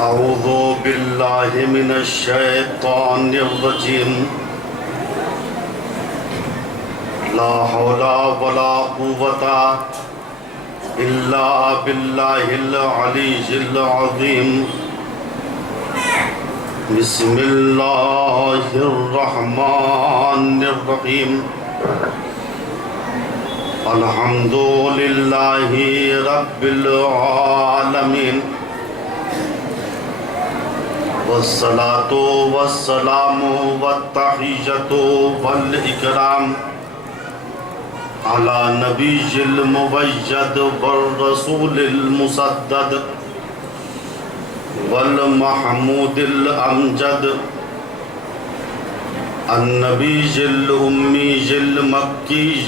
أعوذ بالله من الشيطان الرجيم لا حول ولا قوة إلا بالله العلي العظيم بسم الله الرحمن الرحيم الحمد لله رب العالمين والصلاة والسلام والتحية والإكرام على نبي المبيض والرسول المسدد والمحمود الأمجد النبي الأمي المكي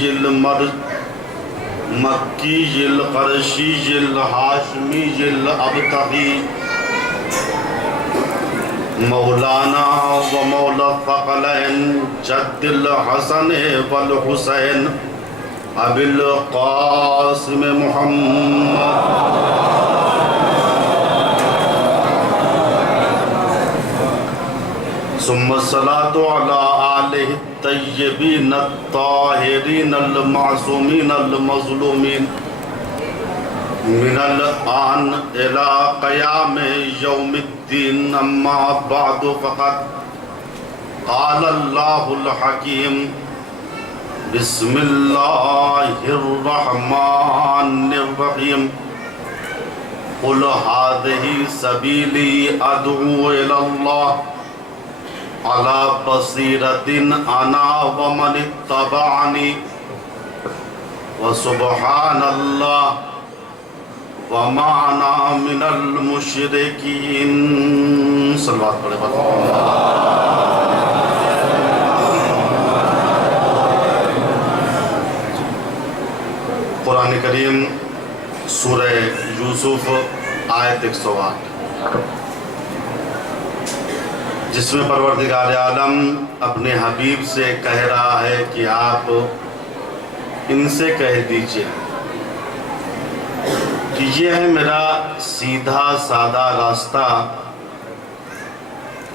المكي القرشي الهاشمي الأبتغي مولانا ومولا الثقلين جد الحسن والحسين أبي القاسم محمد ثم الصلاة على آله الطيبين الطاهرين المعصومين المظلومين من الآن إلى قيام يوم الدين أما بعد فقد قال الله الحكيم بسم الله الرحمن الرحيم قل هذه سبيلي أدعو إلى الله على بصيرة أنا ومن اتبعني وسبحان الله وما أنا من المشركين صلوات پڑھے قرآن کریم سورہ یوسف آیت 108 جس میں پروردگار عالم اپنے حبیب سے کہہ رہا ہے کہ آپ ان سے کہہ دیجئے کہ یہ ہے میرا سیدھا سادہ راستہ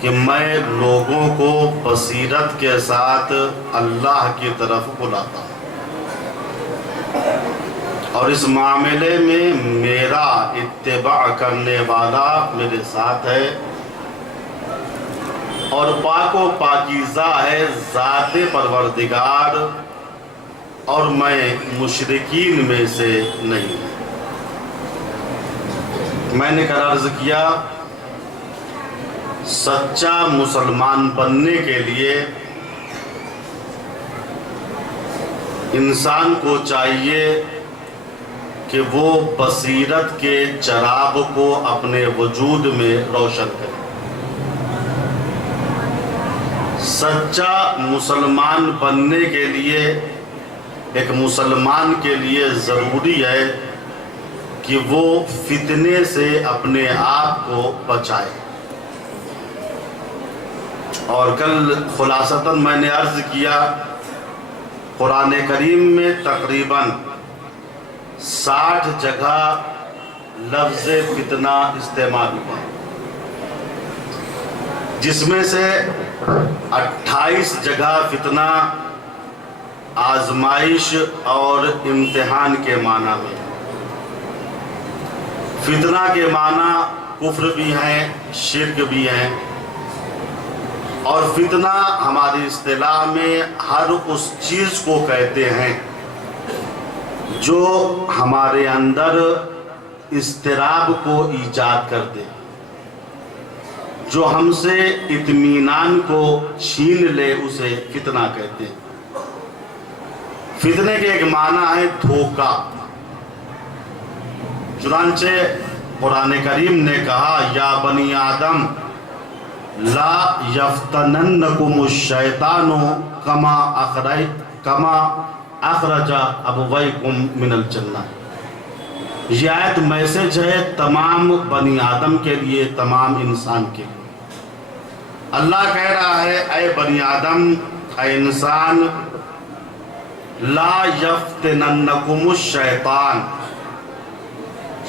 کہ میں لوگوں کو بصیرت کے ساتھ اللہ کی طرف بلاتا ہوں اور اس معاملے میں میرا اتباع کرنے والا میرے ساتھ ہے اور پاک و پاکیزہ ہے ذات پروردگار اور میں مشرکین میں سے نہیں ہوں۔ میں نے عرض کیا سچا مسلمان بننے کے لیے انسان کو چاہیے کہ وہ بصیرت کے چراغ کو اپنے وجود میں روشن کرے۔ سچا مسلمان بننے کے لیے ایک مسلمان کے لیے ضروری ہے کہ وہ فتنے سے اپنے آپ کو بچائے۔ اور کل خلاصتاً میں نے عرض کیا قرآن کریم میں تقریباً 60 جگہ لفظ فتنہ استعمال ہوا جس میں سے 28 جگہ فتنہ آزمائش اور امتحان کے معنی میں۔ فتنہ کے معنی کفر بھی ہیں شرک بھی ہیں اور فتنہ ہماری اصطلاح میں ہر اس چیز کو کہتے ہیں جو ہمارے اندر اضطراب کو ایجاد کر دے، جو ہم سے اطمینان کو چھین لے، اسے فتنہ کہتے ہیں۔ فتنے کے ایک معنی ہے دھوکہ۔ چنانچہ قرآن کریم نے کہا یا بنی آدم لا یفتننکم الشیطان کما اخرج ابویکم من الجنہ۔ یہ آیت میسج ہے تمام بنی آدم کے لیے، تمام انسان کے لیے۔ اللہ کہہ رہا ہے اے بنی آدم، اے انسان، لا یفتننکم الشیطان،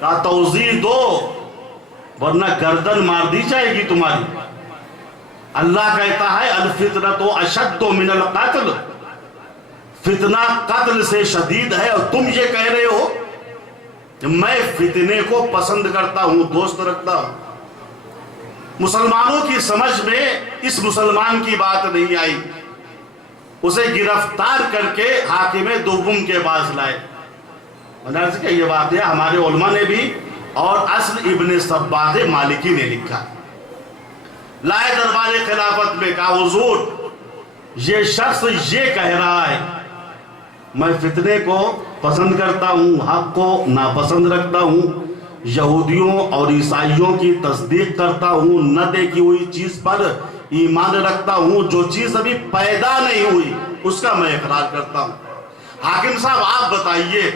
کہا توضیح دو ورنہ گردن مار دی جائے گی تمہاری۔ اللہ کہتا ہے الفتنۃ اشد من القتل، فتنہ قتل سے شدید ہے، اور تم یہ کہہ رہے ہو کہ میں فتنے کو پسند کرتا ہوں، دوست رکھتا ہوں۔ مسلمانوں کی سمجھ میں اس مسلمان کی بات نہیں آئی، اسے گرفتار کر کے حاکم دوم کے پاس لائے۔ کہ یہ واقعہ ہمارے علماء نے بھی اور اصل ابن صباغ مالکی نے لکھا۔ لائے دربار خلافت میں، کہا حضور یہ شخص یہ کہہ رہا ہے میں فتنے کو پسند کرتا ہوں، حق کو ناپسند رکھتا ہوں، یہودیوں اور عیسائیوں کی تصدیق کرتا ہوں، نہ دیکھی ہوئی چیز پر ایمان رکھتا ہوں، جو چیز ابھی پیدا نہیں ہوئی اس کا میں اقرار کرتا ہوں۔ حاکم صاحب آپ بتائیے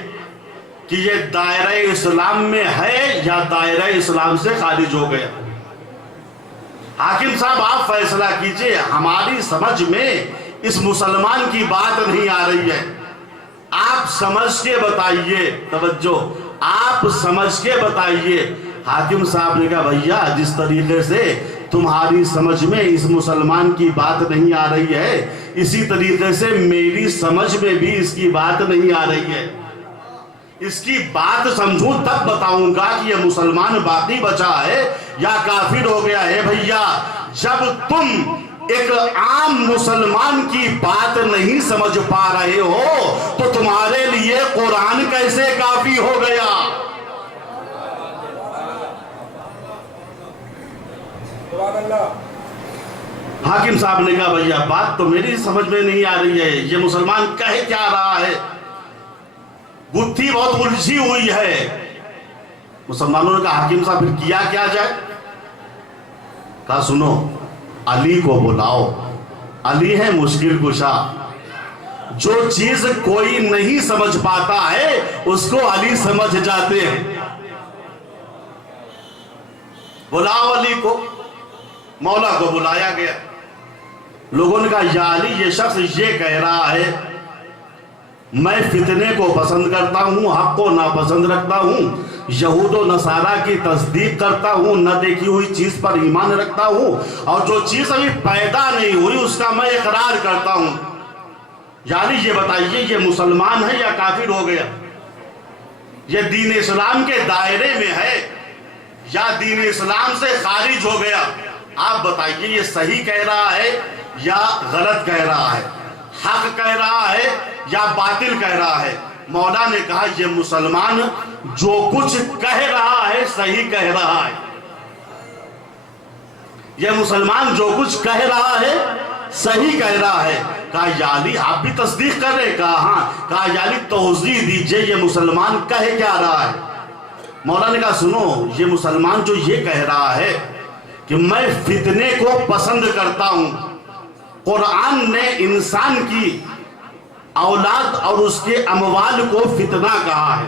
کہ یہ دائرہ اسلام میں ہے یا دائرہ اسلام سے خارج ہو گیا؟ حاکم صاحب آپ فیصلہ کیجئے، ہماری سمجھ میں اس مسلمان کی بات نہیں آ رہی ہے، آپ سمجھ کے بتائیے، توجہ، آپ سمجھ کے بتائیے۔ حاکم صاحب نے کہا بھیا جس طریقے سے تمہاری سمجھ میں اس مسلمان کی بات نہیں آ رہی ہے، اسی طریقے سے میری سمجھ میں بھی اس کی بات نہیں آ رہی ہے۔ اس کی بات سمجھوں تب بتاؤں گا کہ یہ مسلمان باقی بچا ہے یا کافر ہو گیا ہے۔ بھیا جب تم ایک عام مسلمان کی بات نہیں سمجھ پا رہے ہو تو تمہارے لیے قرآن کیسے کافی ہو گیا؟ حاکم صاحب نے کہا بھیا بات تو میری سمجھ میں نہیں آ رہی ہے، یہ مسلمان کہہ کیا رہا ہے، گتھی بہت الجھی ہوئی ہے۔ مسلمانوں نے کہا حاکم صاحب پھر کیا کیا جائے؟ کہا سنو علی کو بلاؤ، علی ہے مشکل کشا، جو چیز کوئی نہیں سمجھ پاتا ہے اس کو علی سمجھ جاتے ہیں، بلاؤ علی کو۔ مولا کو بلایا گیا، لوگوں نے کہا یا علی یہ شخص یہ کہہ رہا ہے میں فتنے کو پسند کرتا ہوں، حق کو ناپسند رکھتا ہوں، یہود و نصارہ کی تصدیق کرتا ہوں، نہ دیکھی ہوئی چیز پر ایمان رکھتا ہوں، اور جو چیز ابھی پیدا نہیں ہوئی اس کا میں اقرار کرتا ہوں۔ یعنی یہ بتائیے یہ مسلمان ہے یا کافر ہو گیا؟ یہ دین اسلام کے دائرے میں ہے یا دین اسلام سے خارج ہو گیا؟ آپ بتائیے یہ صحیح کہہ رہا ہے یا غلط کہہ رہا ہے، حق کہہ رہا ہے یا باطل کہہ رہا ہے؟ مولا نے کہا یہ مسلمان جو کچھ کہہ رہا ہے صحیح کہہ رہا ہے، یہ مسلمان جو کچھ کہہ رہا ہے صحیح کہہ رہا ہے۔ کہا یا علی آپ بھی تصدیق کر رہے؟ کہا ہاں۔ کہا یا علی توضیح دیجئے یہ مسلمان کہہ کیا رہا ہے؟ مولا نے کہا سنو یہ مسلمان جو یہ کہہ رہا ہے کہ میں فتنے کو پسند کرتا ہوں، قرآن نے انسان کی اولاد اور اس کے اموال کو فتنہ کہا ہے۔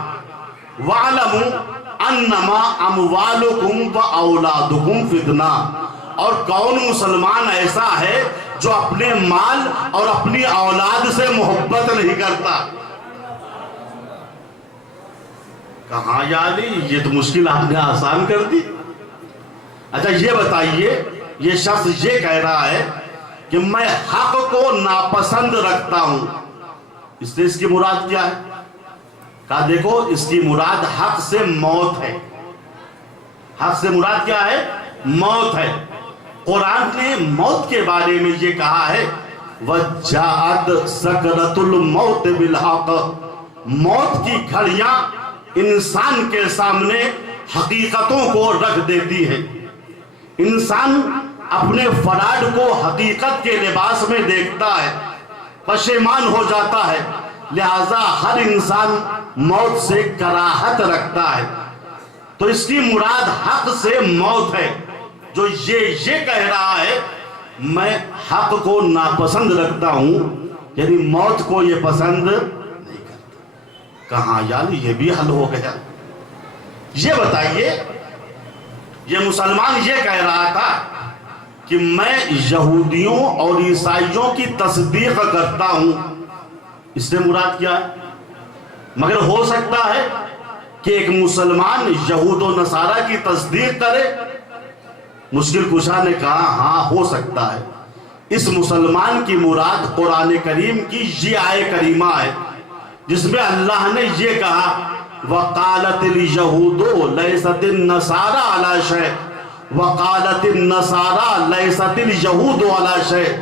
وَعْلَمُوا أَنَّمَا أَمْوَالُكُمْ وَأَوْلَادُكُمْ فِتْنَةٌ۔ اور کون مسلمان ایسا ہے جو اپنے مال اور اپنی اولاد سے محبت نہیں کرتا؟ کہاں یا علی یہ تو مشکل آپ نے آسان کر دی۔ اچھا یہ بتائیے یہ شخص یہ کہہ رہا ہے کہ میں حق کو ناپسند رکھتا ہوں، اس سے اس کی مراد کیا ہے؟ کہا دیکھو اس کی مراد حق سے موت ہے، حق سے مراد کیا ہے؟ موت ہے۔ قرآن نے موت کے بارے میں یہ کہا ہے وَجَاءَتْ سَكْرَةُ الْمَوْتِ بِالْحَقِّ، موت کی گھڑیاں انسان کے سامنے حقیقتوں کو رکھ دیتی ہیں، انسان اپنے فراڈ کو حقیقت کے لباس میں دیکھتا ہے، پشیمان ہو جاتا ہے، لہذا ہر انسان موت سے کراہت رکھتا ہے۔ تو اس کی مراد حق سے موت ہے۔ جو یہ کہہ رہا ہے میں حق کو ناپسند رکھتا ہوں یعنی موت کو یہ پسند نہیں کرتا۔ کہاں یعنی یہ بھی حل ہو گیا؟ یہ بتائیے یہ مسلمان یہ کہہ رہا تھا کہ میں یہودیوں اور عیسائیوں کی تصدیق کرتا ہوں، اس سے مراد کیا ہے؟ مگر ہو سکتا ہے کہ ایک مسلمان یہود و نصارہ کی تصدیق کرے؟ مشکل کشا نے کہا ہاں ہو سکتا ہے. اس مسلمان کی مراد قرآن کریم کی یہ آیت کریمہ ہے جس میں اللہ نے یہ کہا وَقَالَتِ الْيَهُودُ لَيْسَتِ النَّصَارَى عَلَىٰ شَيْءٍ وَقَالَتِ النَّصَارَى لَيْسَتِ الْيَهُودُ عَلَىٰ شَيْءٍ.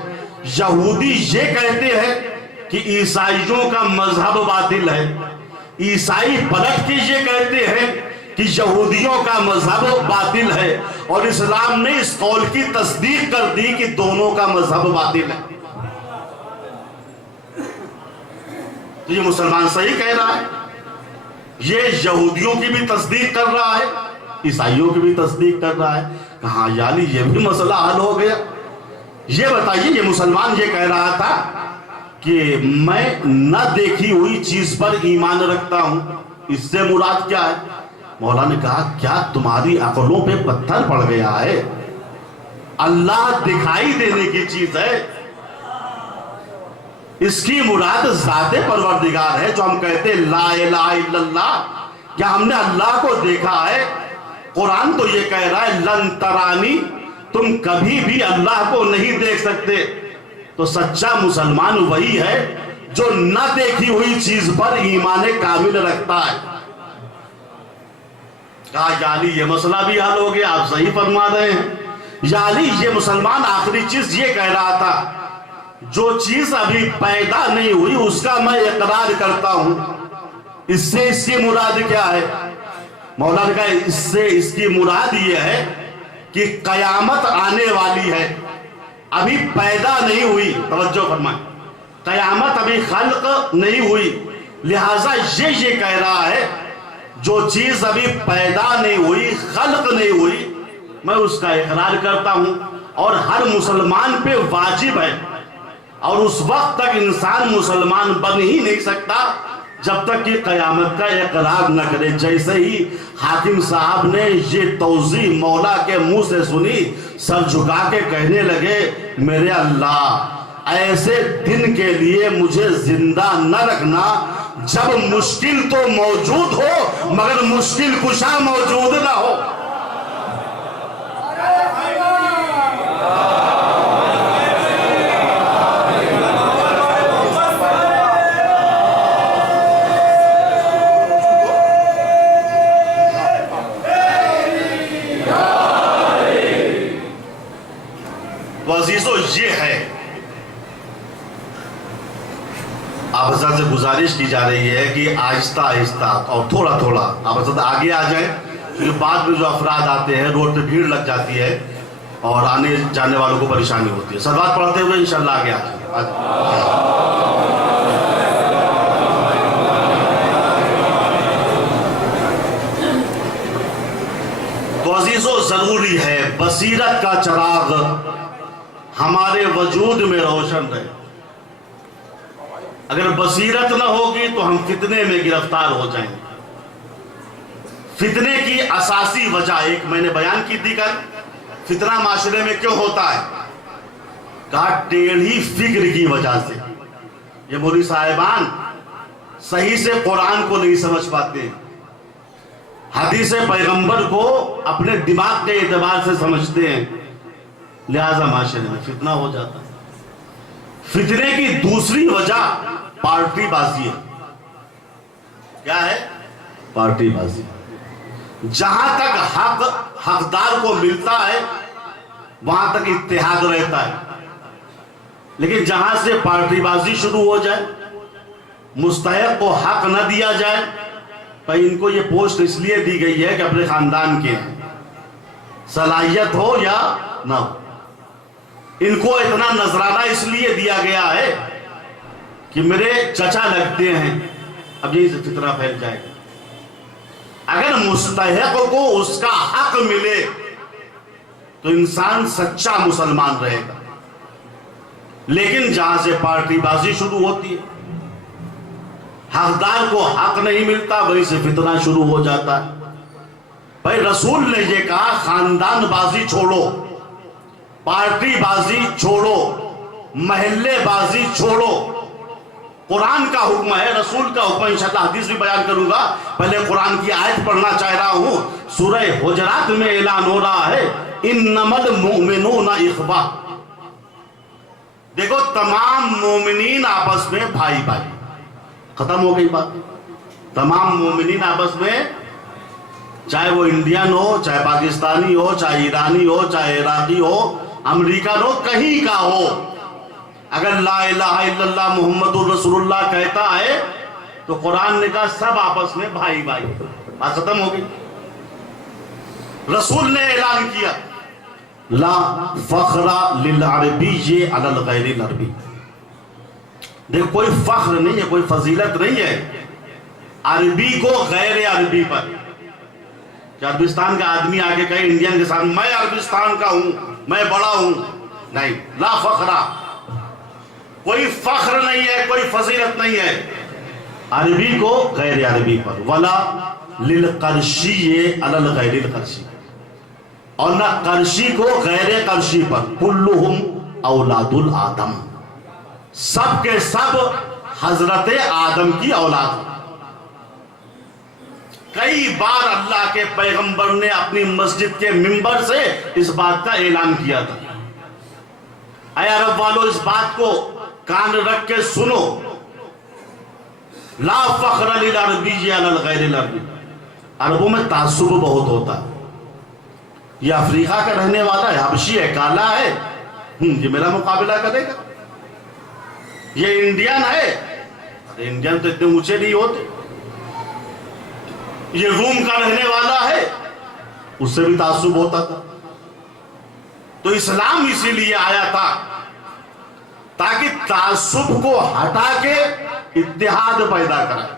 یہودی یہ کہتے ہیں کہ عیسائیوں کا مذہب باطل ہے، عیسائی پلٹ کے یہ کہتے ہیں کہ یہودیوں کا مذہب باطل ہے، اور اسلام نے اس قول کی تصدیق کر دی کہ دونوں کا مذہب باطل ہے. تو یہ مسلمان صحیح کہہ رہا ہے، یہ یہودیوں کی بھی تصدیق کر رہا ہے، عیسائیوں کی بھی تصدیق کر رہا ہے. کہاں یعنی یہ بھی مسئلہ حل ہو گیا. یہ بتائیے، یہ مسلمان یہ کہہ رہا تھا کہ میں نہ دیکھی ہوئی چیز پر ایمان رکھتا ہوں، اس سے مراد کیا ہے؟ مولا نے کہا کیا تمہاری عقلوں پہ پتھر پڑ گیا ہے؟ اللہ دکھائی دینے کی چیز ہے، اس کی مراد ذات پروردگار ہے. جو ہم کہتے ہیں لا الہ الا اللہ، کیا ہم نے اللہ کو دیکھا ہے؟ قرآن تو یہ کہہ رہا ہے لن ترانی، تم کبھی بھی اللہ کو نہیں دیکھ سکتے. تو سچا مسلمان وہی ہے جو نہ دیکھی ہوئی چیز پر ایمان کامل رکھتا ہے. کہا یعنی یہ مسئلہ بھی حل ہو گیا، آپ صحیح فرما رہے ہیں. یعنی یہ مسلمان آخری چیز یہ کہہ رہا تھا جو چیز ابھی پیدا نہیں ہوئی اس کا میں اقرار کرتا ہوں. اس سے اس کی مراد کیا ہے؟ مولا نے کہا اس سے اس کی مراد یہ ہے کہ قیامت آنے والی ہے، ابھی پیدا نہیں ہوئی. توجہ فرمائیں، قیامت ابھی خلق نہیں ہوئی، لہٰذا یہ کہہ رہا ہے جو چیز ابھی پیدا نہیں ہوئی، خلق نہیں ہوئی، میں اس کا اقرار کرتا ہوں، اور ہر مسلمان پہ واجب ہے. اور اس وقت تک انسان مسلمان بن ہی نہیں سکتا جب تک کہ قیامت کا اقرار نہ کرے. جیسے ہی حاکم صاحب نے یہ توضیح مولا کے منہ سے سنی، سر جھکا کے کہنے لگے میرے اللہ ایسے دن کے لیے مجھے زندہ نہ رکھنا جب مشکل تو موجود ہو مگر مشکل کشا موجود نہ ہو. عزیزو یہ ہے، آپ حضرت سے گزارش کی جا رہی ہے کہ آہستہ آہستہ اور تھوڑا تھوڑا آپ حضرت آگے آ جائیں، کیونکہ بعد میں جو افراد آتے ہیں روڈ پہ بھیڑ لگ جاتی ہے اور آنے جانے والوں کو پریشانی ہوتی ہے. صلوات پڑھتے ہوئے انشاءاللہ آگے آ جائیں. تو عزیزو ضروری ہے بصیرت کا چراغ ہمارے وجود میں روشن رہے. اگر بصیرت نہ ہوگی تو ہم فتنے میں گرفتار ہو جائیں گے. فتنے کی اساسی وجہ ایک میں نے بیان کی تھی کل، فتنہ معاشرے میں کیوں ہوتا ہے؟ کہا ٹیڑھی فکر کی وجہ سے. یہ مولوی صاحبان صحیح سے قرآن کو نہیں سمجھ پاتے، حدیث پیغمبر کو اپنے دماغ کے اعتبار سے سمجھتے ہیں، لہذا معاشرے میں فتنہ ہو جاتا ہے. فتنے کی دوسری وجہ پارٹی بازی ہے. کیا ہے؟ پارٹی بازی. جہاں تک حق حقدار کو ملتا ہے وہاں تک اتحاد رہتا ہے، لیکن جہاں سے پارٹی بازی شروع ہو جائے، مستحق کو حق نہ دیا جائے، بھائی ان کو یہ پوسٹ اس لیے دی گئی ہے کہ اپنے خاندان کے ہیں، صلاحیت ہو یا نہ ہو، ان کو اتنا نذرانہ اس لیے دیا گیا ہے کہ میرے چچا لگتے ہیں، اب یہ فتنہ پھیل جائے گا. اگر مستحق کو اس کا حق ملے تو انسان سچا مسلمان رہے گا، لیکن جہاں سے پارٹی بازی شروع ہوتی ہے، حقدار کو حق نہیں ملتا، وہیں سے فتنہ شروع ہو جاتا ہے. بھائی رسول نے یہ کہا خاندان بازی چھوڑو، پارٹی بازی چھوڑو، محلے بازی چھوڑو، قرآن کا حکم ہے، رسول کا حکم ہے، انشاءاللہ حدیث بھی بیان کروں گا. پہلے قرآن کی آیت پڑھنا چاہ رہا ہوں. سورہ حجرات میں اعلان ہو رہا ہے انما المؤمنون اخوہ. دیکھو تمام مومنین آپس میں بھائی بھائی. ختم ہو گئی بات. تمام مومنین آپس میں، چاہے وہ انڈین ہو، چاہے پاکستانی ہو، چاہے ایرانی ہو، چاہے عراقی ہو، امریکن ہو، کہیں کا ہو، اگر لا الہ الا اللہ محمد الرسول اللہ کہتا ہے تو قرآن نے کہا سب آپس میں بھائی بھائی. بات ختم ہو گئی. رسول نے اعلان کیا لا فخر للعربی علی الغیر العربی. دیکھو کوئی فخر نہیں ہے، کوئی فضیلت نہیں ہے عربی کو غیر عربی پر. کہ عربستان کا آدمی آگے کہے انڈین کے ساتھ میں عربستان کا ہوں، میں بڑا ہوں، نہیں. لا فخر، کوئی فخر نہیں ہے، کوئی فضیلت نہیں ہے عربی کو غیر عربی پر. ولا للقرشی علی الغیر القرشی، اور نہ قرشی کو غیر قرشی پر. کلہم اولاد الآدم، سب کے سب حضرت آدم کی اولاد. کئی بار اللہ کے پیغمبر نے اپنی مسجد کے منبر سے اس بات کا اعلان کیا تھا. اے عرب والو اس بات کو کان رکھ کے سنو. لا فخر للعربی علی الغیر العربی. عربوں میں تعصب بہت ہوتا ہے. یہ افریقہ کا رہنے والا ہے، حبشی ہے، کالا ہے، یہ میرا مقابلہ کرے گا. یہ انڈین ہے، انڈین تو اتنے اونچے نہیں ہوتے. یہ روم کا رہنے والا ہے، اس سے بھی تعصب ہوتا تھا. تو اسلام اسی لیے آیا تھا تاکہ تعصب کو ہٹا کے اتحاد پیدا کرے.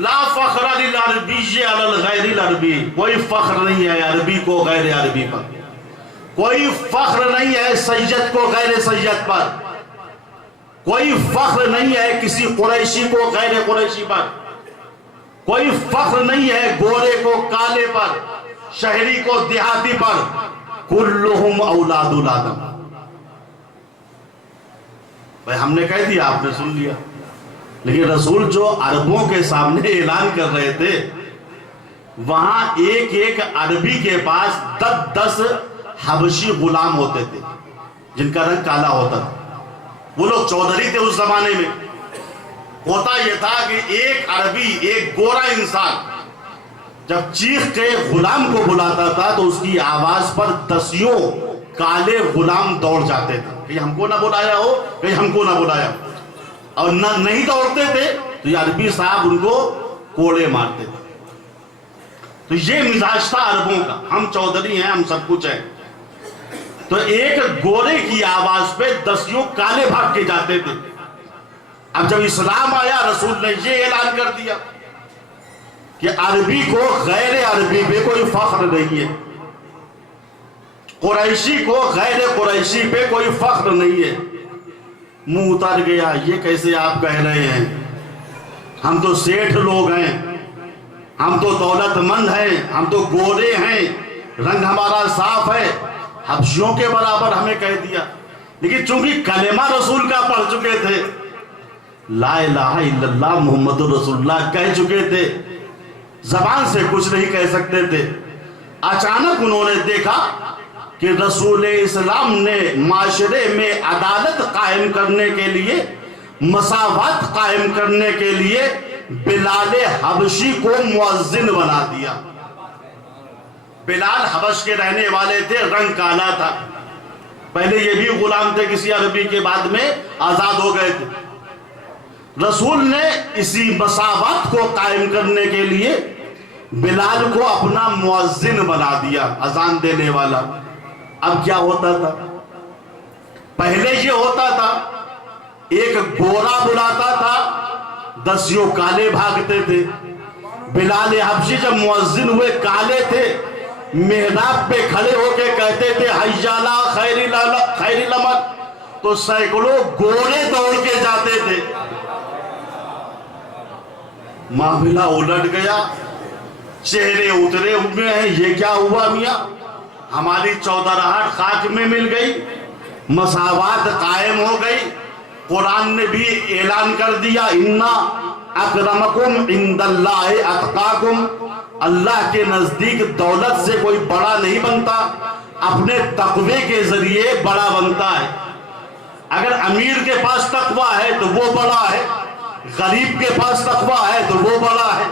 لا فخر للعربی علی الغیر العربی، کوئی فخر نہیں ہے عربی کو غیر عربی پر. کوئی فخر نہیں ہے سید کو غیر سید پر. کوئی فخر نہیں ہے کسی قریشی کو غیر قریشی پر. کوئی فخر نہیں ہے گورے کو کالے پر، شہری کو دیہاتی پر. کلہم اولاد الآدم. بھائی ہم نے کہہ دیا، آپ نے سن لیا. لیکن رسول جو عربوں کے سامنے اعلان کر رہے تھے، وہاں ایک ایک عربی کے پاس 10 حبشی غلام ہوتے تھے جن کا رنگ کالا ہوتا تھا. وہ لوگ چودھری تھے اس زمانے میں. ہوتا یہ تھا کہ ایک عربی، ایک گورا انسان جب چیخ کے غلام کو بلاتا تھا تو اس کی آواز پر 10 کالے غلام دوڑ جاتے تھے. کہیں ہم کو نہ بلایا ہو، کہیں ہم کو نہ بلایا ہو. اور نہ نہیں دوڑتے تھے تو یہ عربی صاحب ان کو کوڑے مارتے تھے. تو یہ مزاج تھا عربوں کا. ہم چودھری ہیں، ہم سب کچھ ہیں. تو ایک گورے کی آواز پہ 10 کالے بھاگ کے جاتے تھے. اب جب اسلام آیا رسول نے یہ اعلان کر دیا کہ عربی کو غیر عربی پہ کوئی فخر نہیں ہے، قریشی کو غیر قریشی پہ کوئی فخر نہیں ہے. منہ اتر گیا. یہ کیسے آپ کہہ رہے ہیں؟ ہم تو سیٹھ لوگ ہیں، ہم تو دولت مند ہیں، ہم تو گورے ہیں، رنگ ہمارا صاف ہے. حبشیوں کے برابر ہمیں کہہ دیا. لیکن چونکہ کلمہ رسول کا پڑھ چکے تھے، لا الہ الا اللہ محمد الرسول اللہ کہہ چکے تھے، زبان سے کچھ نہیں کہہ سکتے تھے. اچانک انہوں نے دیکھا کہ رسول اسلام نے معاشرے میں عدالت قائم کرنے کے لیے، مساوات قائم کرنے کے لیے بلال حبشی کو مؤذن بنا دیا. بلال حبش کے رہنے والے تھے، رنگ کالا تھا. پہلے یہ بھی غلام تھے کسی عربی کے، بعد میں آزاد ہو گئے تھے. رسول نے اسی مساوات کو قائم کرنے کے لیے بلال کو اپنا مؤذن بنا دیا، اذان دینے والا. اب کیا ہوتا تھا؟ پہلے یہ ہوتا تھا ایک گورا بلاتا تھا، 10 کالے بھاگتے تھے. بلال حبشی جب مؤذن ہوئے، کالے تھے، محراب پہ کھڑے ہو کے کہتے تھے حی علی خیر العمل، تو سینکڑوں گورے دوڑ کے جاتے تھے. معاملہ الٹ گیا، چہرے اترے ہوئے ہیں. یہ کیا ہوا میاں؟ ہماری چودراہٹ خاک میں مل گئی، مساوات قائم ہو گئی. قرآن نے بھی اعلان کر دیا اِنَّا اَكْرَمَكُمْ عِنْدَ اللَّهِ أَتْقَاكُمْ، اللہ کے نزدیک دولت سے کوئی بڑا نہیں بنتا، اپنے تقوی کے ذریعے بڑا بنتا ہے۔ اگر امیر کے پاس تقوی ہے تو وہ بڑا ہے، غریب کے پاس تقوی ہے تو وہ بڑا ہے۔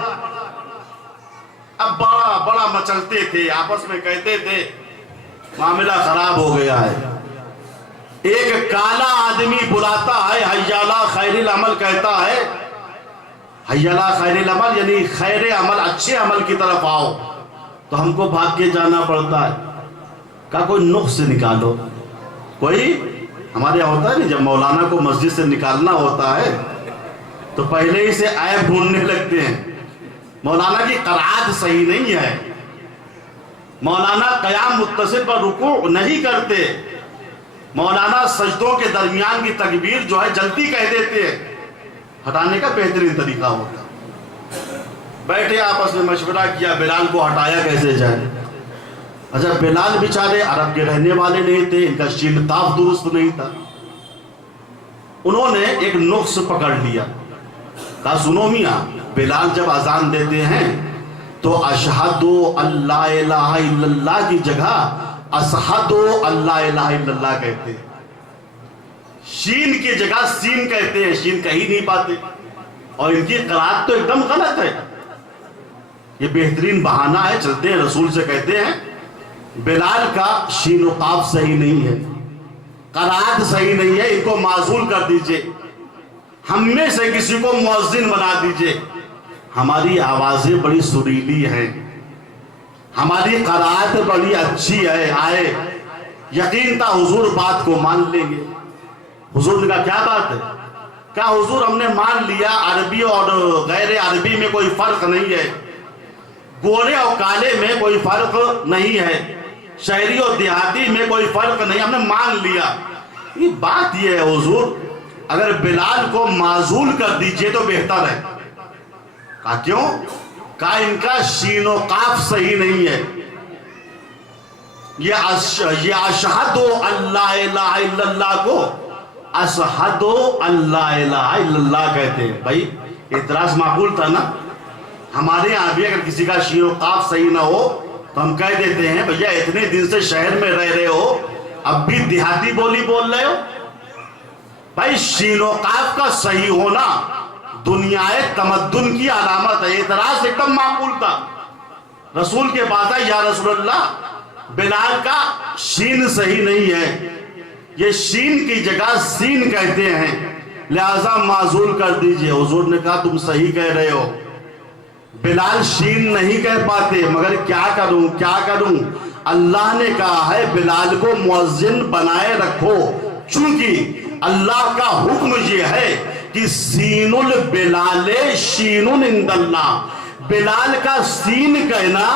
اب بڑا بڑا مچلتے تھے، آپس میں کہتے تھے معاملہ خراب ہو گیا ہے۔ ایک کالا آدمی بلاتا ہے حی علی خیر العمل، کہتا ہے حی علی خیر العمل یعنی خیر عمل، اچھے عمل کی طرف آؤ، تو ہم کو بھاگ کے جانا پڑتا ہے۔ کہا کوئی نقص نکالو، کوئی ہمارے یہاں ہوتا ہے نہیں، جب مولانا کو مسجد سے نکالنا ہوتا ہے تو پہلے ہی سے عیب ڈھونڈنے لگتے ہیں۔ مولانا کی قرائت صحیح نہیں ہے، مولانا قیام متصل پر رکوع نہیں کرتے، مولانا سجدوں کے درمیان کی تکبیر جو ہے جلدی کہہ دیتے ہیں۔ ہٹانے کا بہترین طریقہ ہوتا، بیٹھے آپس میں مشورہ کیا بلال کو ہٹایا کیسے جائے۔ اچھا بلال بیچارے عرب کے رہنے والے نہیں تھے، ان کا شین قاف درست نہیں تھا، انہوں نے ایک نقص پکڑ لیا۔ کہا سنو میاں، بلال جب اذان دیتے ہیں تو اشہد اللہ الہ الا اللہ کی جگہ اشہد اللہ الہ الا اللہ کہتے ہیں، شین کی جگہ سین کہتے ہیں، شین کہیں نہیں پاتے، اور ان کی قرائت تو ایک دم غلط ہے۔ یہ بہترین بہانہ ہے، چلتے ہیں رسول سے کہتے ہیں بلال کا شین و قاف صحیح نہیں ہے، قرائت صحیح نہیں ہے، ان کو معزول کر دیجئے، ہم میں سے کسی کو مؤذن بنا دیجئے، ہماری آوازیں بڑی سریلی ہیں، ہماری قرائت بڑی اچھی ہے، آئے یقین تھا حضور بات کو مان لیں گے۔ حضور نے کہا کیا بات ہے؟ کہا حضور ہم نے مان لیا عربی اور غیر عربی میں کوئی فرق نہیں ہے، گورے اور کالے میں کوئی فرق نہیں ہے، شہری اور دیہاتی میں کوئی فرق نہیں، ہم نے مان لیا۔ یہ بات یہ ہے حضور اگر بلال کو معزول کر دیجئے تو بہتر ہے۔ کہا کیوں؟ کہا ان کا شین و قاف صحیح نہیں ہے، یہ اشہد اللہ الہ الا اللہ کو اشہد اللہ الہ الا اللہ کہتے ہیں۔ بھائی اعتراض معقول تھا نا، ہمارے یہاں بھی اگر کسی کا شین و قاف صحیح نہ ہو تو ہم کہہ دیتے ہیں بھیا اتنے دن سے شہر میں رہ رہے ہو اب بھی دیہاتی بولی بول رہے ہو۔ بھائی شین و قاف کا صحیح ہونا دنیا تمدن کی علامت ہے۔ اعتراض ایک دم معقول تھا، رسول کے پاس ہے یا رسول اللہ بلال کا شین صحیح نہیں ہے، یہ شین کی جگہ سین کہتے ہیں، لہذا معزول کر دیجئے۔ حضور نے کہا تم صحیح کہہ رہے ہو، بلال شین نہیں کہہ پاتے، مگر کیا کروں؟ اللہ نے کہا ہے بلال کو مؤذن بنائے رکھو، چونکہ اللہ کا حکم یہ ہے کہ سین البلال شین عند اللہ، بلال کا سین کہنا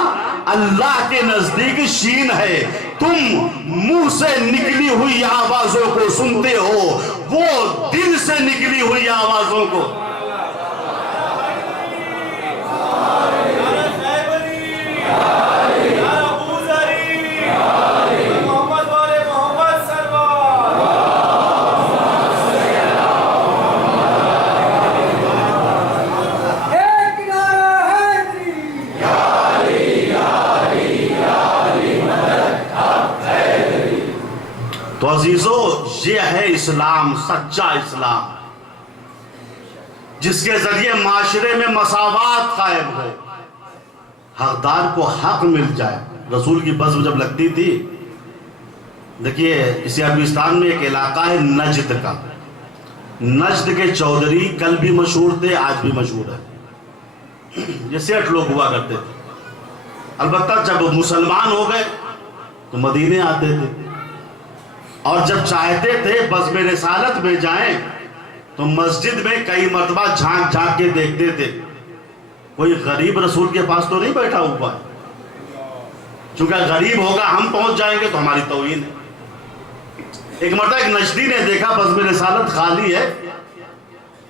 اللہ کے نزدیک شین ہے۔ تم منہ سے نکلی ہوئی آوازوں کو سنتے ہو، وہ دل سے نکلی ہوئی آوازوں کو۔ تو عزیزو یہ ہے اسلام، سچا اسلام، جس کے ذریعے معاشرے میں مساوات قائم ہو، حقدار کو حق مل جائے۔ رسول کی بس جب لگتی تھی، دیکھیے اسی عربستان میں ایک علاقہ ہے نجد کا، نجد کے چودھری کل بھی مشہور تھے، آج بھی مشہور ہے، یہ سیٹھ لوگ ہوا کرتے تھے۔ البتہ جب مسلمان ہو گئے تو مدینے آتے تھے، اور جب چاہتے تھے بزم رسالت میں جائیں تو مسجد میں کئی مرتبہ جھانک جھانک کے دیکھتے تھے کوئی غریب رسول کے پاس تو نہیں بیٹھا ہوا ہے، چونکہ غریب ہوگا ہم پہنچ جائیں گے تو ہماری توہین ہے۔ ایک مرتبہ ایک نجدی نے دیکھا بزم رسالت خالی ہے،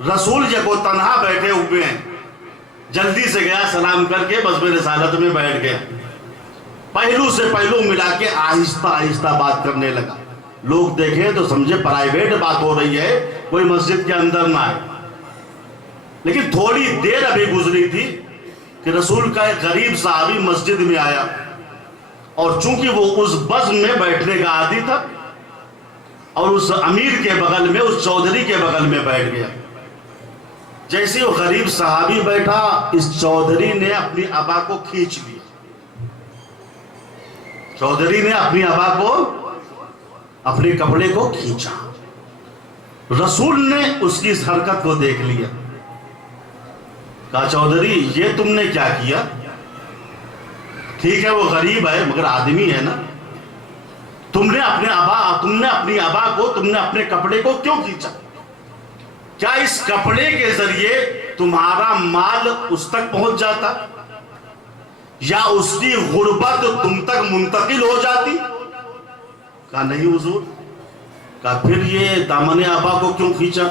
رسول یہ کو تنہا بیٹھے ہوئے ہیں، جلدی سے گیا سلام کر کے بزم رسالت میں بیٹھ گیا، پہلو سے پہلو ملا کے آہستہ آہستہ بات کرنے لگا۔ لوگ دیکھیں تو سمجھے پرائیویٹ بات ہو رہی ہے، کوئی مسجد کے اندر نہ آئے. لیکن تھوڑی دیر ابھی گزری تھی کہ رسول کا ایک غریب صحابی مسجد میں آیا، اور چونکہ وہ اس بزم میں بیٹھنے کا عادی تھا اور اس امیر کے بغل میں، اس چودھری کے بغل میں بیٹھ گیا. جیسے وہ غریب صحابی بیٹھا، اس چودھری نے اپنی ابا کو کھینچ لیا. چودھری نے اپنی ابا کو، اپنے کپڑے کو کھینچا. رسول نے اس کی اس حرکت کو دیکھ لیا. کہا چودھری یہ تم نے کیا کیا؟ ٹھیک ہے وہ غریب ہے مگر آدمی ہے نا. تم نے اپنی ابا کو، تم نے اپنے کپڑے کو کیوں کھینچا؟ کیا اس کپڑے کے ذریعے تمہارا مال اس تک پہنچ جاتا یا اس کی غربت تم تک منتقل ہو جاتی؟ کہا نہیں حضور. کہا پھر یہ دامن ابا کو کیوں کھینچا؟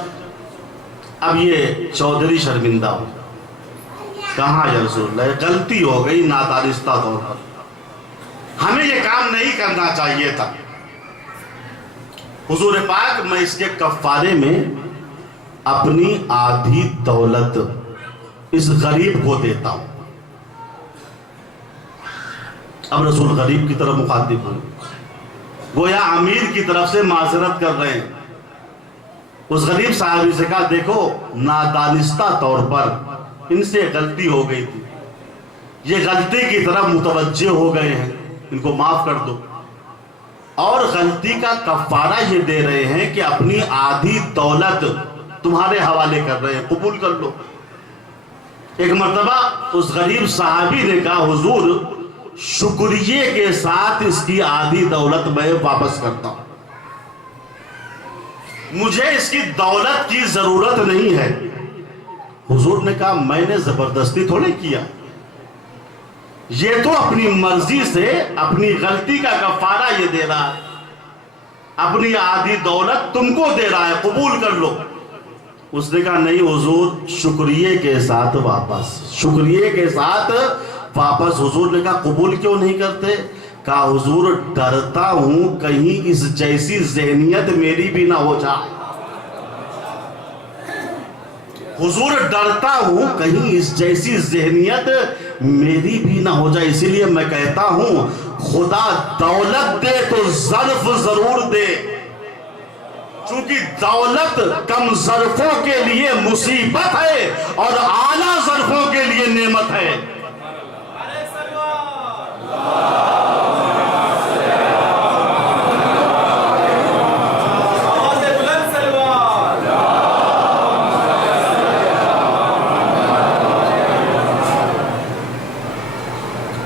اب یہ چودھری شرمندہ ہو. کہاں یا رسول اللہ، غلطی ہو گئی نادانستہ طور پر، ہمیں یہ کام نہیں کرنا چاہیے تھا. حضور پاک میں اس کے کفارے میں اپنی آدھی دولت اس غریب کو دیتا ہوں. اب رسول غریب کی طرف مخاطب ہوئے، گویا امیر کی طرف سے معذرت کر رہے ہیں. اس غریب صاحب سے کہا دیکھو نادانستہ طور پر ان سے غلطی ہو گئی تھی، یہ غلطی کی طرف متوجہ ہو گئے ہیں، ان کو معاف کر دو. اور غلطی کا کفارہ یہ دے رہے ہیں کہ اپنی آدھی دولت تمہارے حوالے کر رہے ہیں، قبول کر لو. ایک مرتبہ اس غریب صحابی نے کہا حضور شکریہ کے ساتھ اس کی آدھی دولت میں واپس کرتا ہوں، مجھے اس کی دولت کی ضرورت نہیں ہے. حضور نے کہا میں نے زبردستی تھوڑے کیا، یہ تو اپنی مرضی سے اپنی غلطی کا کفارہ یہ دے رہا ہے، اپنی آدھی دولت تم کو دے رہا ہے، قبول کر لو. اس نے کہا نہیں حضور شکریہ کے ساتھ واپس، شکریہ کے ساتھ واپس. حضور نے کہا قبول کیوں نہیں کرتے؟ کہا حضور ڈرتا ہوں کہیں اس جیسی ذہنیت میری بھی نہ ہو جائے. حضور ڈرتا ہوں کہیں اس جیسی ذہنیت میری بھی نہ ہو جائے، اسی لیے میں کہتا ہوں خدا دولت دے تو ظرف ضرور دے، چونکہ دولت کم ظرفوں کے لیے مصیبت ہے اور اعلیٰ ظرفوں کے لیے نعمت ہے.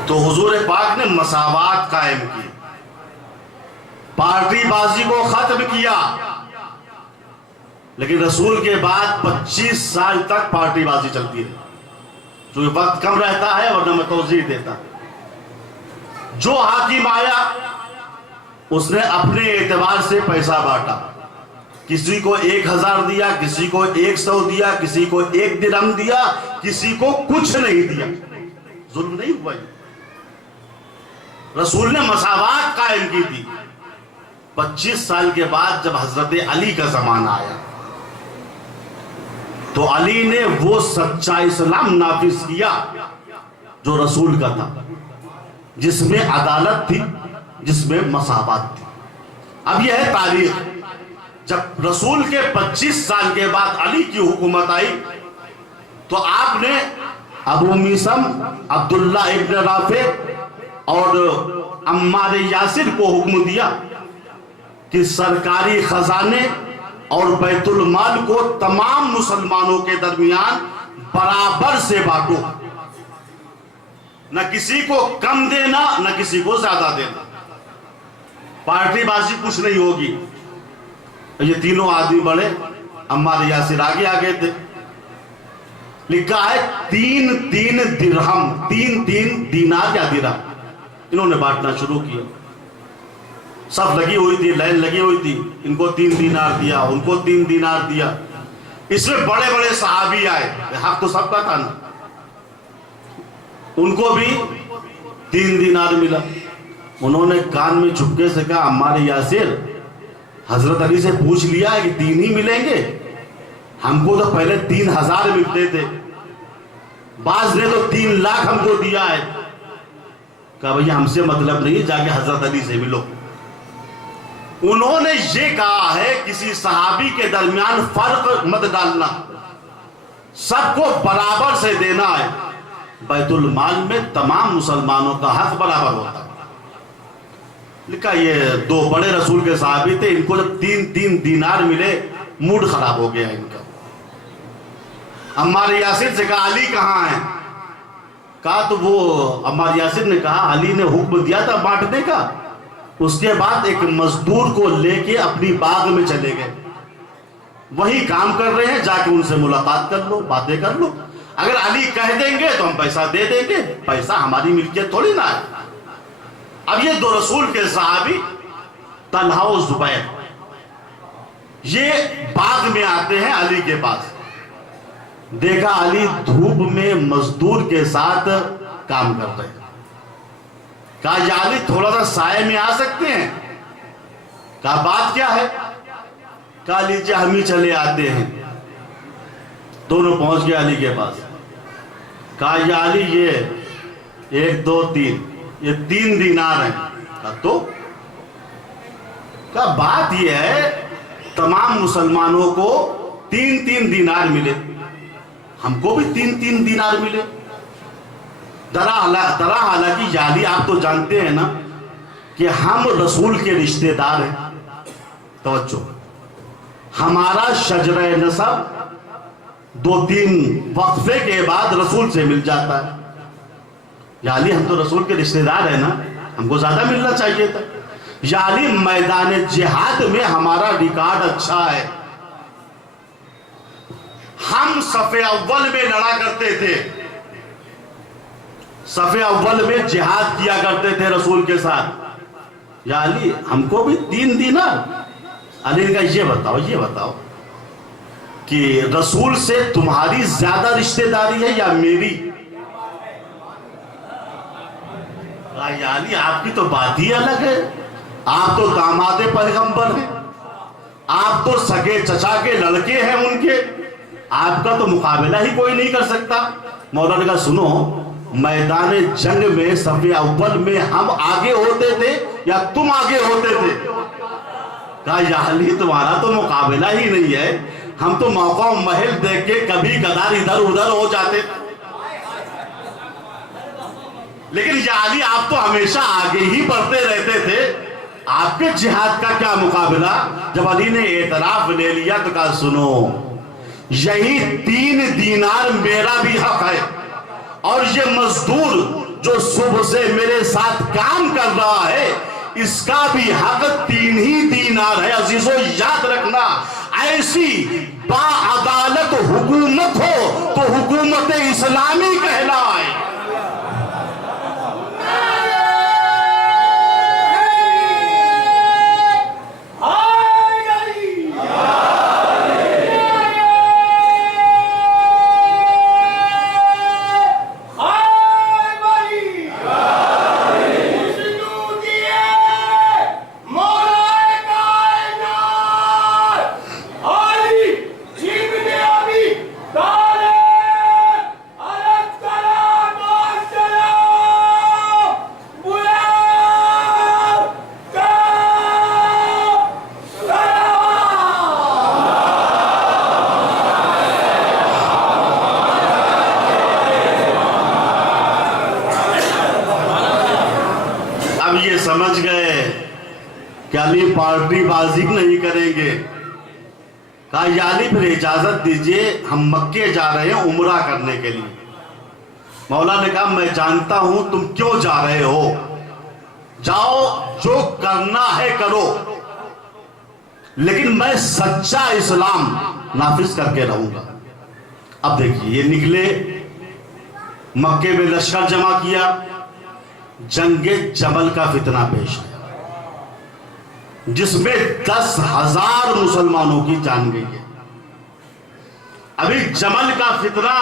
تو حضور پاک نے مساوات قائم کی، پارٹی بازی کو ختم کیا. لیکن رسول کے بعد 25 سال تک پارٹی بازی چلتی رہی، جو وقت کم رہتا ہے ورنہ میں توضیح دیتا. جو حاکم آیا اس نے اپنے اعتبار سے پیسہ بانٹا، کسی کو 1000 دیا، کسی کو 100 دیا، کسی کو 1 درہم دیا، کسی کو کچھ نہیں دیا. ظلم نہیں ہوا. رسول نے مساوات قائم کی تھی. 25 سال کے بعد جب حضرت علی کا زمانہ آیا تو علی نے وہ سچا اسلام نافذ کیا جو رسول کا تھا، جس میں عدالت تھی، جس میں مساوات تھی. اب یہ ہے تاریخ. جب رسول کے 25 سال کے بعد علی کی حکومت آئی تو آپ نے ابو میثم، عبداللہ ابن رافع اور عمار یاسر کو حکم دیا کہ سرکاری خزانے اور بیت المال کو تمام مسلمانوں کے درمیان برابر سے بانٹو، نہ کسی کو کم دینا نہ کسی کو زیادہ دینا، پارٹی بازی کچھ نہیں ہوگی. یہ تینوں آدمی بڑے، عمار یاسر آگے آگے تھے. لکھا ہے 3 درہم، 3 دینار یا درہم انہوں نے بانٹنا شروع کیا. صف لگی ہوئی تھی، لائن لگی ہوئی تھی، ان کو 3 دینار دیا، ان کو 3 دینار دیا. اس میں بڑے بڑے صحابی آئے، حق تو سب کا تھا نا، ان کو بھی 3 دینار ملا. انہوں نے کان میں چپکے سے کہا عمار یاسر حضرت علی سے پوچھ لیا ہے کہ 3 ہی ملیں گے؟ ہم کو تو پہلے 3000 ملتے تھے، بعض نے تو 3 لاکھ ہم کو دیا ہے۔ کہا بھئی ہم سے مطلب نہیں، جا کے حضرت علی سے ملو۔ انہوں نے یہ کہا ہے کسی صحابی کے درمیان فرق مت ڈالنا، سب کو برابر سے دینا ہے، بیت المال میں تمام مسلمانوں کا حق برابر ہوتا ہے۔ لکھا یہ 2 بڑے رسول کے صحابی تھے، ان کو جب 3 دینار ملے موڈ خراب ہو گیا ان کا۔ عمار یاسر سے کہا علی کہاں ہے؟ کہا تو وہ عمار یاسر نے کہا علی نے حکم دیا تھا بانٹنے کا۔ اس کے بعد ایک مزدور کو لے کے اپنی باغ میں چلے گئے، وہی کام کر رہے ہیں، جا کے ان سے ملاقات کر لو، باتیں کر لو، اگر علی کہہ دیں گے تو ہم پیسہ دے دیں گے، پیسہ ہماری ملکیت تھوڑی نہ ہے۔ اب یہ 2 رسول کے صحابی طلحہ و زبیر یہ باغ میں آتے ہیں علی کے پاس، دیکھا علی دھوپ میں مزدور کے ساتھ کام کر رہے ہیں۔ کہا یا علی تھوڑا سا سائے میں آ سکتے ہیں؟ کہا بات کیا ہے؟ کہا لیجیے ہم ہی چلے آتے ہیں۔ دونوں پہنچ گئے علی کے پاس۔ کہا یا علی یہ 1 2 3 یہ 3 دینار ہیں۔ کہا تو؟ کہا بات یہ ہے تمام مسلمانوں کو 3 دینار ملے، ہم کو بھی 3 دینار ملے۔ درا حالانکہ یا علی آپ تو جانتے ہیں نا کہ ہم رسول کے رشتہ دار ہیں، توجہ، ہمارا شجرہ نسب 2-3 وقفے کے بعد رسول سے مل جاتا ہے۔ یا علی ہم تو رسول کے رشتہ دار ہیں نا، ہم کو زیادہ ملنا چاہیے تھا۔ یا علی میدان جہاد میں ہمارا ریکارڈ اچھا ہے، ہم صف اول میں لڑا کرتے تھے، صف اول میں جہاد کیا کرتے تھے رسول کے ساتھ۔ یا علی ہم کو بھی 3 دینار۔ علی نے کہا یہ بتاؤ کہ رسول سے تمہاری زیادہ رشتہ داری ہے یا میری؟ یا علی آپ کی تو بات ہی الگ ہے، آپ تو داماد پیغمبر ہیں، آپ تو سگے چچا کے لڑکے ہیں ان کے، آپ کا تو مقابلہ ہی کوئی نہیں کر سکتا۔ مولا نے کہا سنو، میدان جنگ میں صف اول میں ہم آگے ہوتے تھے یا تم آگے ہوتے تھے؟ کہا یا علی تمہارا تو مقابلہ ہی نہیں ہے، ہم تو موقع و محل دیکھ کے کبھی کبھار ادھر ادھر ہو جاتے، لیکن یا علی آپ تو ہمیشہ آگے ہی بڑھتے رہتے تھے، آپ کے جہاد کا کیا مقابلہ؟ جب علی نے اعتراف لے لیا تو کہا سنو، یہی 3 دینار میرا بھی حق ہے، اور یہ مزدور جو صبح سے میرے ساتھ کام کر رہا ہے اس کا بھی حق 3 ہی دینار ہے۔ عزیزو یاد رکھنا، ایسی با عدالت حکومت ہو تو حکومت اسلامی کہلائے۔ سمجھ گئے کہ علی پارٹی بازی نہیں کریں گے۔ کہا یا علی پھر اجازت دیجئے، ہم مکے جا رہے ہیں عمرہ کرنے کے لیے۔ مولا نے کہا میں جانتا ہوں تم کیوں جا رہے ہو، جاؤ جو کرنا ہے کرو، لیکن میں سچا اسلام نافذ کر کے رہوں گا۔ اب دیکھیے یہ نکلے، مکے میں لشکر جمع کیا، جنگ جمل کا فتنہ پیش ہے جس میں 10,000 مسلمانوں کی جان گئی ہے۔ ابھی جمل کا فتنہ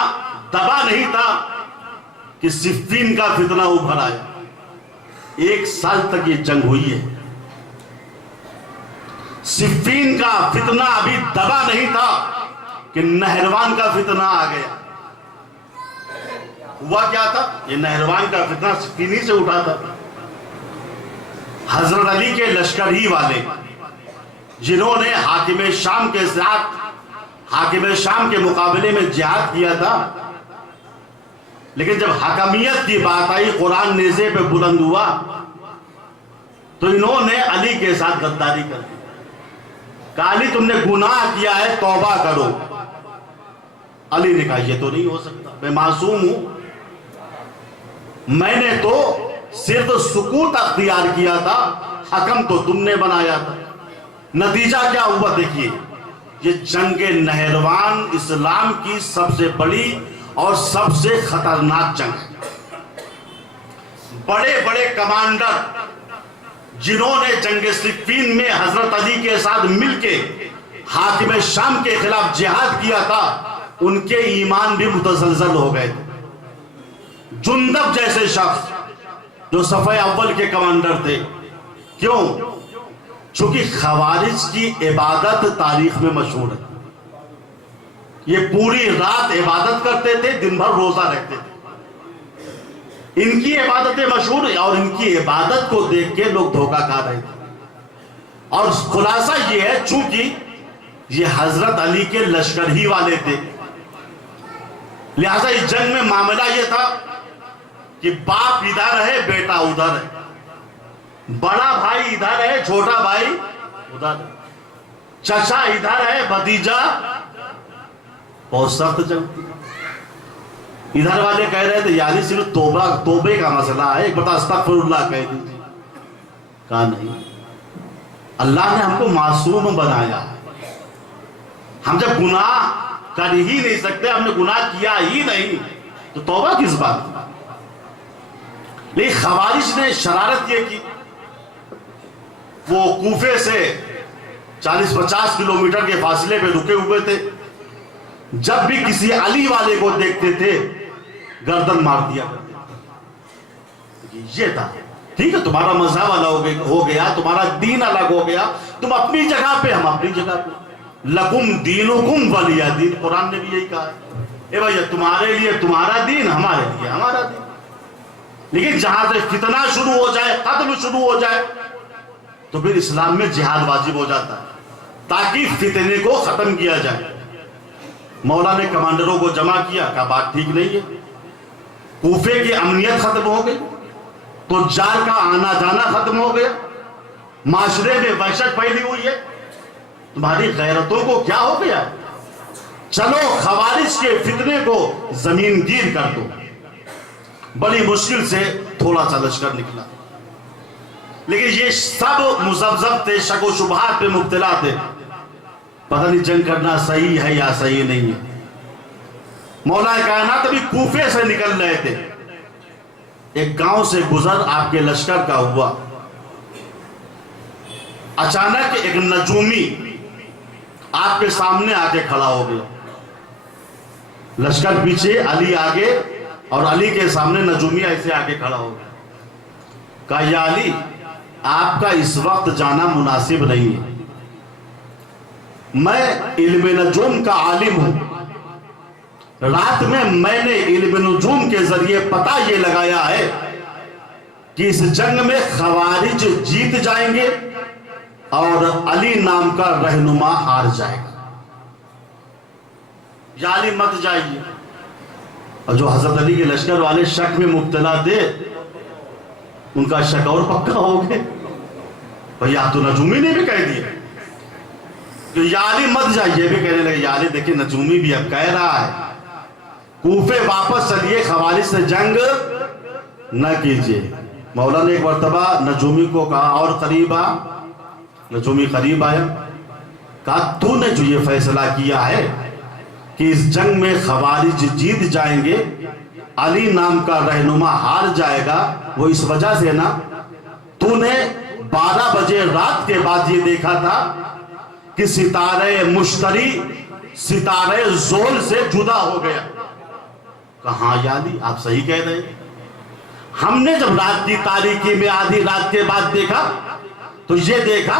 دبا نہیں تھا کہ صفین کا فتنہ ابھر آیا۔ 1 سال تک یہ جنگ ہوئی ہے۔ صفین کا فتنہ ابھی دبا نہیں تھا کہ نہروان کا فتنہ آ گیا. ہوا کیا تھا؟ یہ نہروان کا فتنہ صفین ہی سے اٹھا تھا. حضرت علی کے لشکر ہی والے جنہوں نے حاکم شام کے ساتھ حاکم شام کے مقابلے میں جہاد کیا تھا، لیکن جب حکمیت کی بات آئی، قرآن نیزے پہ بلند ہوا، تو انہوں نے علی کے ساتھ غداری کر دی. کہا علی تم نے گناہ کیا ہے، توبہ کرو. علی نے کہا یہ تو نہیں ہو سکتا، میں معصوم ہوں، میں نے تو صرف سکوت اختیار کیا تھا، حکم تو تم نے بنایا تھا. نتیجہ کیا ہوا دیکھیے. یہ جنگ نہروان اسلام کی سب سے بڑی اور سب سے خطرناک جنگ ہے. بڑے بڑے کمانڈر جنہوں نے جنگ صفین میں حضرت علی کے ساتھ مل کے حاکم شام کے خلاف جہاد کیا تھا، ان کے ایمان بھی متزلزل ہو گئے تھے. جندب جیسے شخص جو صفحہ اول کے کمانڈر تھے، کیوں؟ چونکہ خوارج کی عبادت تاریخ میں مشہور ہے. یہ پوری رات عبادت کرتے تھے، دن بھر روزہ رکھتے تھے. ان کی عبادتیں مشہور ہیں اور ان کی عبادت کو دیکھ کے لوگ دھوکہ کھا رہے تھے. اور خلاصہ یہ ہے، چونکہ یہ حضرت علی کے لشکر ہی والے تھے، لہذا اس جنگ میں معاملہ یہ تھا کہ باپ ادھر ہے، بیٹا ادھر ہے، بڑا بھائی ادھر ہے، چھوٹا بھائی ادھر ہے، چچا ادھر ہے، بھتیجا. بہت سخت جنگ تھی. ادھر والے کہہ رہے تھے یعنی صرف توبے کا مسئلہ ہے، ایک بتا استغفر اللہ کہہ دیجیے. کہا نہیں، اللہ نے ہم کو معصوم بنایا. ہم جب گناہ کر ہی نہیں سکتے، ہم نے گناہ کیا ہی نہیں، تو توبہ کس بات کی؟ لیکن خوارج نے شرارت یہ کی، وہ کوفے سے 40-50 کلومیٹر کے فاصلے پہ رکے ہوئے تھے. جب بھی کسی علی والے کو دیکھتے تھے گردن مار دیا کرتے. یہ تھا ٹھیک ہے، تمہارا مذہب الگ ہو گیا، تمہارا دین الگ ہو گیا، تم اپنی جگہ پہ، ہم اپنی جگہ پہ. لکم دینکم ولی دین، قرآن نے بھی یہی کہا ہے. اے بھائی تمہارے لیے تمہارا دین، ہمارے لیے ہمارا دین. لیکن جہاں سے فتنہ شروع ہو جائے، قتل شروع ہو جائے، تو پھر اسلام میں جہاد واجب ہو جاتا ہے تاکہ فتنے کو ختم کیا جائے. مولا نے کمانڈروں کو جمع کیا، کہا بات ٹھیک نہیں ہے. کوفے کی امنیت ختم ہو گئی، تو جال کا آنا جانا ختم ہو گیا، معاشرے میں وحشت پھیلی ہوئی ہے. تمہاری غیرتوں کو کیا ہو گیا؟ چلو خوارج کے فتنے کو زمین گیر کر دو. بڑی مشکل سے تھوڑا سا لشکر نکلا، لیکن یہ سب مذبذب تھے، شک و شبہات پہ مبتلا تھے. پتہ نہیں جنگ کرنا صحیح ہے یا صحیح نہیں ہے. مولا کائنات ابھی کوفے سے نکل رہے تھے، ایک گاؤں سے گزر آپ کے لشکر کا ہوا. اچانک ایک نجومی آپ کے سامنے آ کے کھڑا ہو گیا. لشکر پیچھے، علی آگے، اور علی کے سامنے نجومی ایسے آ کے کھڑا ہو گیا. کہا یا علی، آپ کا اس وقت جانا مناسب نہیں ہے. میں علم نجوم کا عالم ہوں. رات میں نے علم نجوم کے ذریعے پتہ یہ لگایا ہے کہ اس جنگ میں خوارج جیت جائیں گے اور علی نام کا رہنما ہار جائے گا. یا علی مت جائیے. اور جو حضرت علی کے لشکر والے شک میں مبتلا تھے، ان کا شک اور پکا ہو گئے. بھئی آپ تو نجومی نے بھی کہہ دیا کہ یا علی مت جائیے، بھی کہنے لگے یا علی دیکھیں نجومی بھی اب کہہ رہا ہے کوفے واپس چلیے، خوارج سے جنگ نہ کیجیے. مولا نے ایک مرتبہ نجومی کو کہا اور قریب آ. نجومی قریب آیا. کہا تو نے جو یہ فیصلہ کیا ہے کہ اس جنگ میں خوارج جیت جائیں گے، علی نام کا رہنما ہار جائے گا، وہ اس وجہ سے نا تو نے 12 بجے رات کے بعد یہ دیکھا تھا کہ ستارے مشتری ستارے زول سے جدا ہو گیا. کہاں یا علی آپ صحیح کہہ رہے ہیں. ہم نے جب رات کی تاریکی میں آدھی رات کے بعد دیکھا تو یہ دیکھا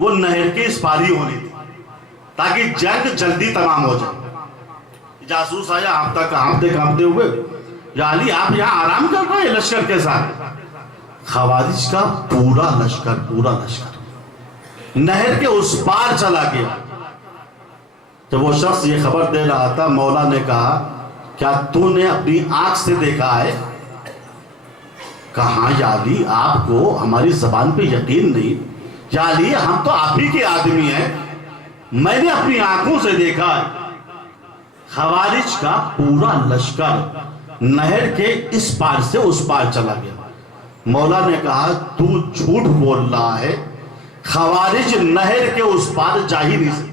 وہ نہر کی اس پاری ہونی تھی تاکہ جنگ جلدی تمام ہو جائے. جاسوس آیا کانپتے ہوئے, یا علی آپ یہاں آرام کر رہے ہیں لشکر کے ساتھ؟ خوارج کا پورا لشکر نہر کے اس پار چلا گیا. جب وہ شخص یہ خبر دے رہا تھا, مولا نے کہا کیا تو نے اپنی آنکھ سے دیکھا ہے؟ کہا یا علی آپ کو ہماری زبان پہ یقین نہیں. یا علی ہم تو آپ ہی کے آدمی ہیں, میں نے اپنی آنکھوں سے دیکھا ہے. خوارج کا پورا لشکر نہر کے اس پار سے اس پار چلا گیا. مولا نے کہا تو جھوٹ بول رہا ہے, خوارج نہر کے اس پار جا ہی نہیں سکتے.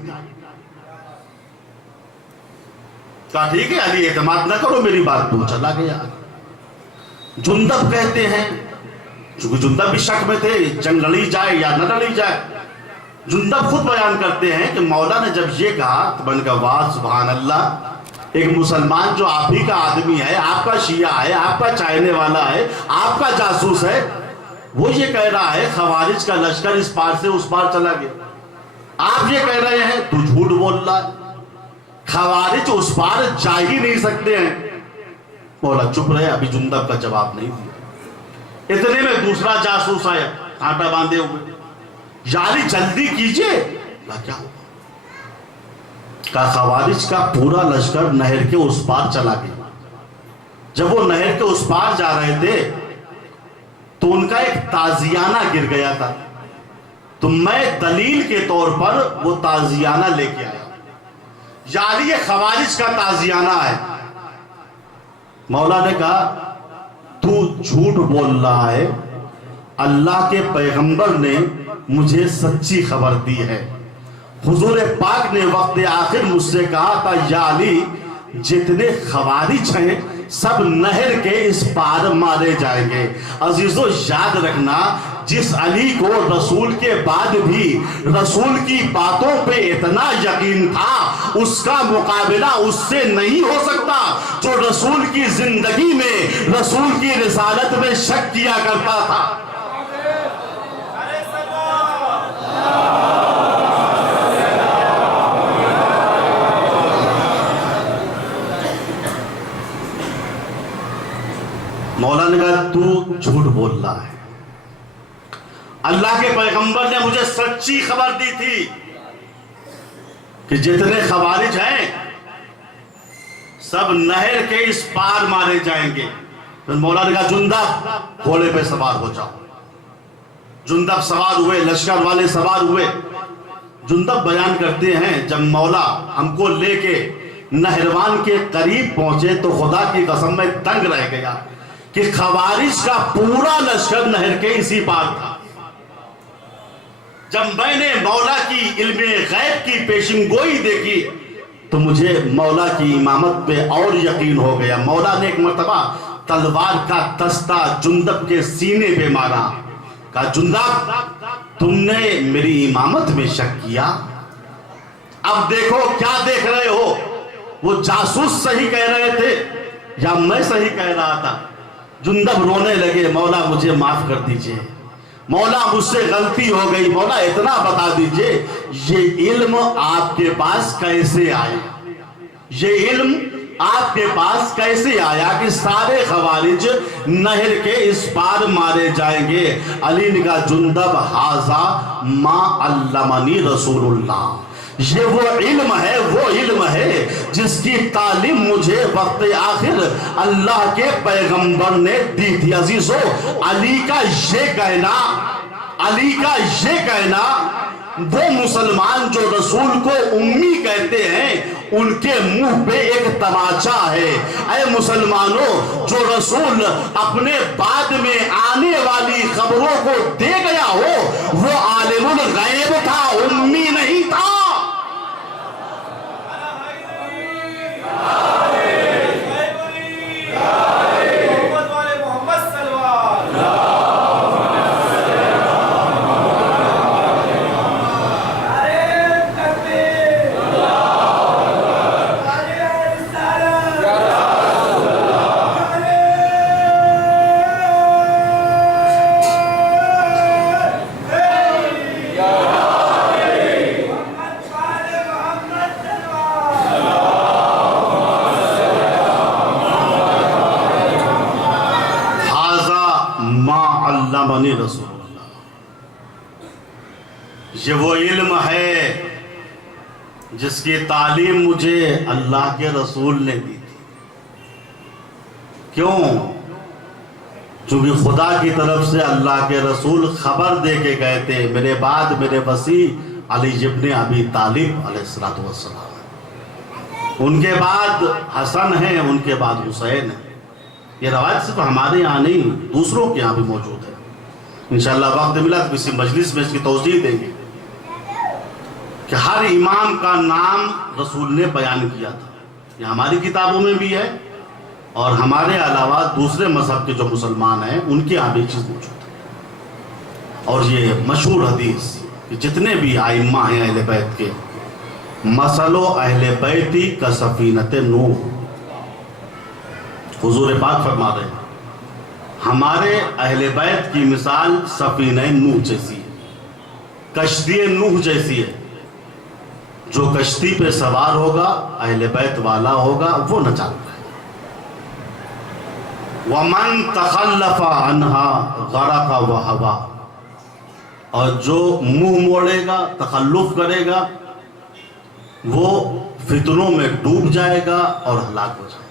کہا ٹھیک ہے علی اعتماد نہ کرو میری بات. تو چلا گیا. جندب کہتے ہیں, چونکہ جندب بھی شک میں تھے جنگ لڑی جائے یا نہ لڑی جائے, جندب خود بیان کرتے ہیں کہ مولا نے جب یہ کہا تو میں نے کہا واہ سبحان اللہ, ایک مسلمان جو آپ ہی کا آدمی ہے, آپ کا شیعہ ہے, آپ کا چاہنے والا ہے, آپ کا جاسوس ہے, وہ یہ کہہ رہا ہے خوارج کا لشکر اس پار سے اس پار چلا گیا. آپ یہ کہہ رہے ہیں تو جھوٹ بول رہا ہے, خوارج اس پار جا ہی نہیں سکتے ہیں. مولا چپ رہے, ابھی جندب کا جواب نہیں دیا. اتنے میں دوسرا جاسوس آیا کانٹا باندھے ہوئے, یاری جلدی کیجئے. کیا ہوا؟ کہا خوارج کا پورا لشکر نہر کے اس پار چلا گیا. جب وہ نہر کے اس پار جا رہے تھے تو ان کا ایک تازیانہ گر گیا تھا, تو میں دلیل کے طور پر وہ تازیانہ لے کے آیا. یعنی یہ خوارج کا تازیانہ ہے. مولا نے کہا تو جھوٹ بول رہا ہے, اللہ کے پیغمبر نے مجھے سچی خبر دی ہے. حضور پاک نے وقت آخر مجھ سے کہا تھا یا علی جتنے خوارج ہیں سب نہر کے اس پار مارے جائیں گے. عزیزو یاد رکھنا, جس علی کو رسول کے بعد بھی رسول کی باتوں پہ اتنا یقین تھا, اس کا مقابلہ اس سے نہیں ہو سکتا جو رسول کی زندگی میں رسول کی رسالت میں شک کیا کرتا تھا. مولا نے کہا تو جھوٹ بول رہا ہے, اللہ کے پیغمبر نے مجھے سچی خبر دی تھی کہ جتنے خوارج ہیں سب نہر کے اس پار مارے جائیں گے. پھر مولا نے کہا جندب گھوڑے پہ سوار ہو جاؤ. جندب سوار ہوئے, لشکر والے سوار ہوئے. جندب بیان کرتے ہیں جب مولا ہم کو لے کے نہروان کے قریب پہنچے تو خدا کی قسم میں دنگ رہ گیا کہ خوارج کا پورا لشکر نہر کے اسی پار تھا. جب میں نے مولا کی علم غیب کی پیشن گوئی دیکھی تو مجھے مولا کی امامت پہ اور یقین ہو گیا. مولا نے ایک مرتبہ تلوار کا دستہ جندب کے سینے پہ مارا. کہا جندب تم نے میری امامت میں شک کیا, اب دیکھو کیا دیکھ رہے ہو. وہ جاسوس صحیح کہہ رہے تھے یا میں صحیح کہہ رہا تھا؟ جندب رونے لگے, مولا مجھے معاف کر دیجئے, مولا مجھ سے غلطی ہو گئی, مولا اتنا بتا دیجئے یہ علم آپ کے پاس کیسے آیا, یہ علم آپ کے پاس کیسے آیا کہ سارے خوارج نہر کے اس پار مارے جائیں گے. علی نے کہا جندب ھذا ما علمنی رسول اللہ, یہ وہ علم ہے جس کی تعلیم مجھے وقت آخر اللہ کے پیغمبر نے دی تھی. عزیزو علی کا یہ کہنا وہ مسلمان جو رسول کو امی کہتے ہیں ان کے منہ پہ ایک تماچا ہے. اے مسلمانوں, جو رسول اپنے بعد میں آنے والی خبروں کو دے گیا ہو وہ عالم الغیب تھا, امی نہیں تھا. یہ وہ علم ہے جس کی تعلیم مجھے اللہ کے رسول نے دی تھی. کیوں؟ چونکہ خدا کی طرف سے اللہ کے رسول خبر دے کے گئے تھے میرے بعد میرے وصی علی ابن ابی طالب علیہ السلام، ان کے بعد حسن ہیں، ان کے بعد حسین ہیں. یہ روایت صرف ہمارے یہاں نہیں دوسروں کے یہاں بھی موجود ہے. انشاءاللہ وقت ملا تو کسی مجلس میں اس کی توضیح دیں گے کہ ہر امام کا نام رسول نے بیان کیا تھا. یہ ہماری کتابوں میں بھی ہے اور ہمارے علاوہ دوسرے مذہب کے جو مسلمان ہیں ان کے یہاں بھی چیز موجود ہے. اور یہ مشہور حدیث کہ جتنے بھی ائمہ ہیں اہل بیت کے، مثل اہل بیتی کا سفینۃ نوح، حضور پاک فرما رہے ہیں ہمارے اہل بیت کی مثال سفینہ نوح جیسی ہے، کشتی نوح جیسی ہے. جو کشتی پہ سوار ہوگا اہل بیت والا ہوگا وہ نجات پائے. وَمَن تَخَلَّفَ عَنْهَا غَرَقَ وَهَوَى، اور جو منہ موڑے گا تخلف کرے گا وہ فتنوں میں ڈوب جائے گا اور ہلاک ہو جائے گا.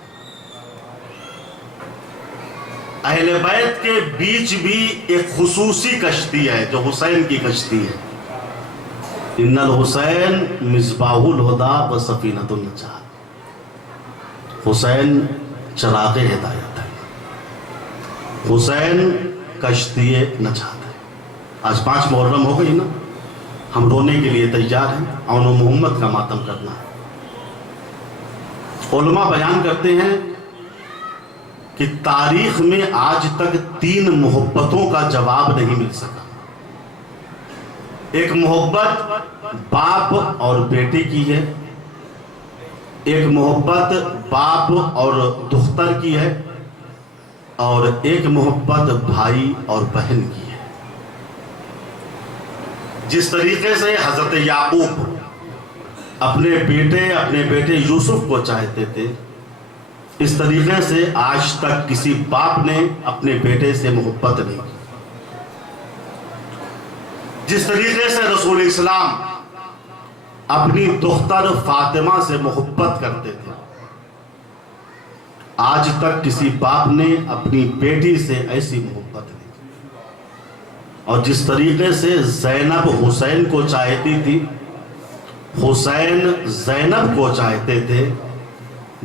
اہل بیت کے بیچ بھی ایک خصوصی کشتی ہے جو حسین کی کشتی ہے. ان الحسین مصباح الہدی و سفینۃ النجات، حسین چراغ ہدایت ہے، حسین کشتی نجات ہے. آج 5 محرم ہو گئی نا، ہم رونے کے لیے تیار ہیں، اون و محمد کا ماتم کرنا ہے. علماء بیان کرتے ہیں کہ تاریخ میں آج تک 3 محبتوں کا جواب نہیں مل سکا. ایک محبت باپ اور بیٹے کی ہے، ایک محبت باپ اور دختر کی ہے، اور ایک محبت بھائی اور بہن کی ہے. جس طریقے سے حضرت یعقوب اپنے بیٹے یوسف کو چاہتے تھے، اس طریقے سے آج تک کسی باپ نے اپنے بیٹے سے محبت نہیں کی. جس طریقے سے رسول اسلام اپنی دختر فاطمہ سے محبت کرتے تھے، آج تک کسی باپ نے اپنی بیٹی سے ایسی محبت نہیں کی. اور جس طریقے سے زینب حسین کو چاہتی تھی، حسین زینب کو چاہتے تھے،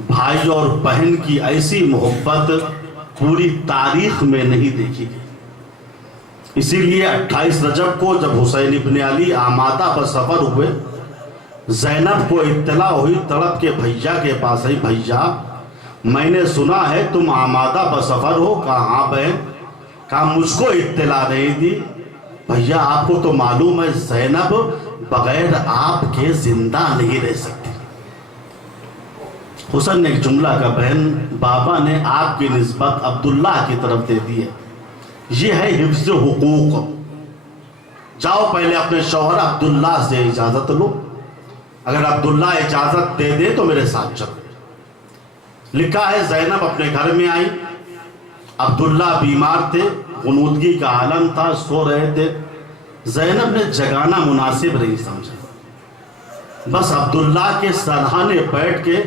بھائی اور بہن کی ایسی محبت پوری تاریخ میں نہیں دیکھی گئی. اسی لیے 28 رجب کو جب حسین ابن علی آمادہ بسفر ہوئے، زینب کو اطلاع ہوئی، تڑپ کے بھیا کے پاس آئی، بھیا میں نے سنا ہے تم آمادہ بسفر ہو. کہا ہاں بہن. کہا مجھ کو اطلاع نہیں دی. بھیا آپ کو تو معلوم ہے زینب بغیر آپ کے زندہ نہیں رہ سکتی. حسن نے ایک جملہ کا بہن بابا نے آپ کی نسبت عبداللہ کی طرف دے دی ہے، یہ ہے حفظ حقوق. جاؤ پہلے اپنے شوہر عبداللہ سے اجازت لو، اگر عبداللہ اجازت دے دے تو میرے ساتھ چلو. لکھا ہے زینب اپنے گھر میں آئی، عبداللہ بیمار تھے، غنودگی کا عالم تھا، سو رہے تھے. زینب نے جگانا مناسب نہیں سمجھا، بس عبداللہ کے سرہانے بیٹھ کے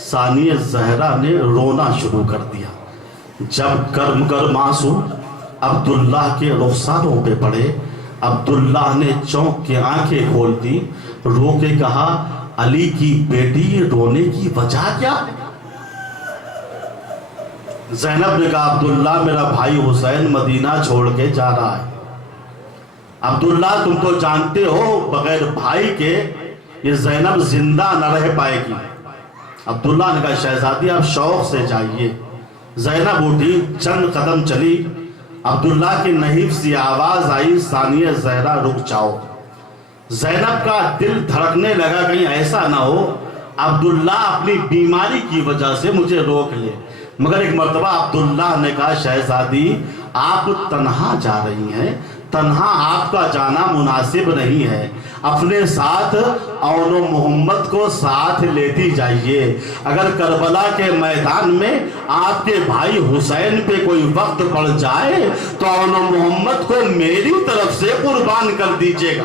ثانیہ زہرا نے رونا شروع کر دیا. جب گرم گرم آنسو عبداللہ کے رخساروں پہ پڑے، عبداللہ نے چونک کے آنکھیں کھول دی، رو کے کہا علی کی بیٹی رونے کی وجہ کیا ہے؟ زینب نے کہا عبداللہ میرا بھائی حسین مدینہ چھوڑ کے جا رہا ہے. عبداللہ تم تو جانتے ہو بغیر بھائی کے یہ زینب زندہ نہ رہ پائے گی. عبداللہ نے کہا شہزادی آپ شوق سے جائیے. زینب اٹھی، چند قدم چلی، عبداللہ کی نحیف سی آواز آئی، ثانیہ زہرا رک جاؤ. زینب کا دل دھڑکنے لگا کہیں ایسا نہ ہو عبداللہ اپنی بیماری کی وجہ سے مجھے روک لے. مگر ایک مرتبہ عبداللہ نے کہا شہزادی آپ تنہا جا رہی ہیں، تنہا آپ کا جانا مناسب نہیں ہے، اپنے ساتھ اون و محمد کو ساتھ لیتی جائیے. اگر کربلا کے میدان میں آپ کے بھائی حسین پہ کوئی وقت پڑ جائے تو اون و محمد کو میری طرف سے قربان کر دیجیے گا.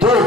2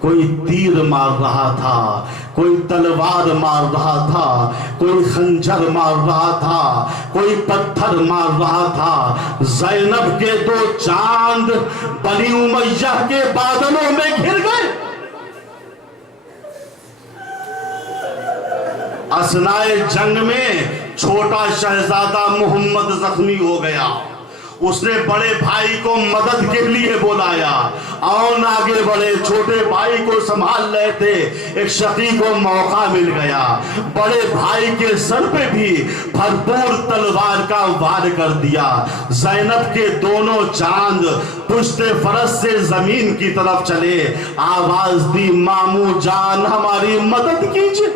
کوئی تیر مار رہا تھا، کوئی تلوار مار رہا تھا، کوئی خنجر مار رہا تھا، کوئی پتھر مار رہا تھا۔ زینب کے 2 چاند بنی امیہ کے بادلوں میں گھر گئے۔ اثنائے جنگ میں چھوٹا شہزادہ محمد زخمی ہو گیا، اس نے بڑے بھائی کو مدد کے لیے بلایا، آؤ آگے بڑھے، چھوٹے بھائی کو سنبھال رہے تھے، ایک شقی کو موقع مل گیا، بڑے بھائی کے سر پہ بھی بھرپور تلوار کا وار کر دیا۔ زینب کے دونوں چاند پشت فرس سے زمین کی طرف چلے، آواز دی ماموں جان ہماری مدد کیجئے۔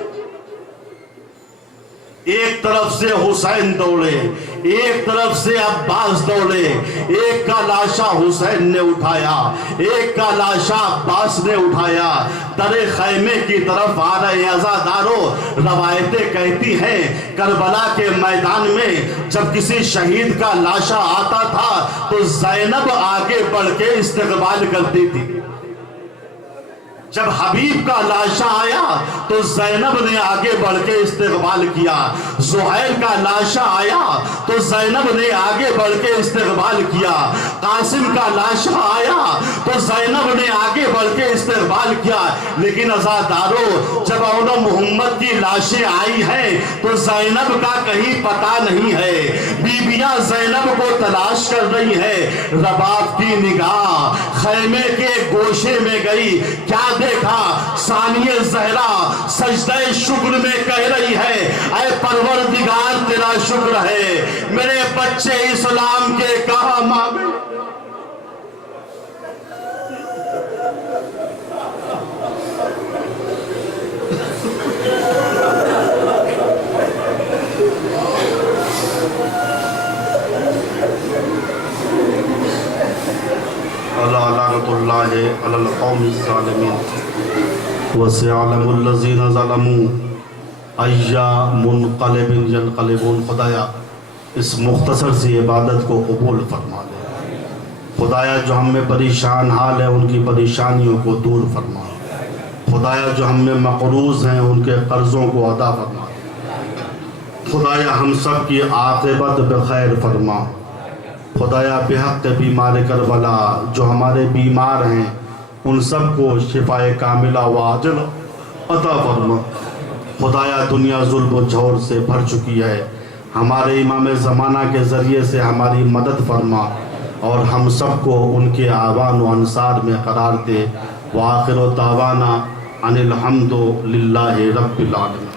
ایک طرف سے حسین دوڑے، ایک طرف سے عباس دوڑے، ایک کا لاشا حسین نے اٹھایا، ایک کا لاشا عباس نے اٹھایا، در خیمے کی طرف آ رہے عزاداروں۔ روایتیں کہتی ہیں کربلا کے میدان میں جب کسی شہید کا لاشا آتا تھا تو زینب آگے بڑھ کے استقبال کرتی تھی۔ جب حبیب کا لاشا آیا تو زینب نے آگے بڑھ کے استقبال کیا، زہیر کا لاشا آیا تو زینب نے آگے بڑھ کے استقبال کیا، قاسم کا لاشا آیا تو زینب نے آگے بڑھ کے استقبال کیا۔ لیکن عزاداروں، جب اون محمد کی لاشیں آئی ہیں تو زینب کا کہیں پتہ نہیں ہے، بیبیاں زینب کو تلاش کر رہی ہیں۔ رباب کی نگاہ خیمے کے گوشے میں گئی، کیا دیکھا؟ ثانیہ زہرا سجدہ شکر میں کہہ رہی ہے، اے پروردگار تیرا شکر ہے، میرے بچے اسلام کے کام آ گئے۔ لعنت اللہ علی القوم الظالمین وسيعلم الذین ظلموا أي منقلب ينقلبون۔ خدایا اس مختصر سی عبادت کو قبول فرما لے۔ خدایا جو ہم میں پریشان حال ہے ان کی پریشانیوں کو دور فرما۔ خدایا جو ہم میں مقروض ہیں ان کے قرضوں کو ادا فرما۔ خدایا ہم سب کی عاقبت بخیر فرما۔ خدایا بحق بیمار کربلا جو ہمارے بیمار ہیں ان سب کو شفائے کاملہ و عاجلہ عطا فرما۔ خدایا دنیا ظلم و جور سے بھر چکی ہے، ہمارے امام زمانہ کے ذریعے سے ہماری مدد فرما اور ہم سب کو ان کے اعوان و انصار میں قرار دے۔ وآخر دعوانا ان الحمد للہ رب العالمین۔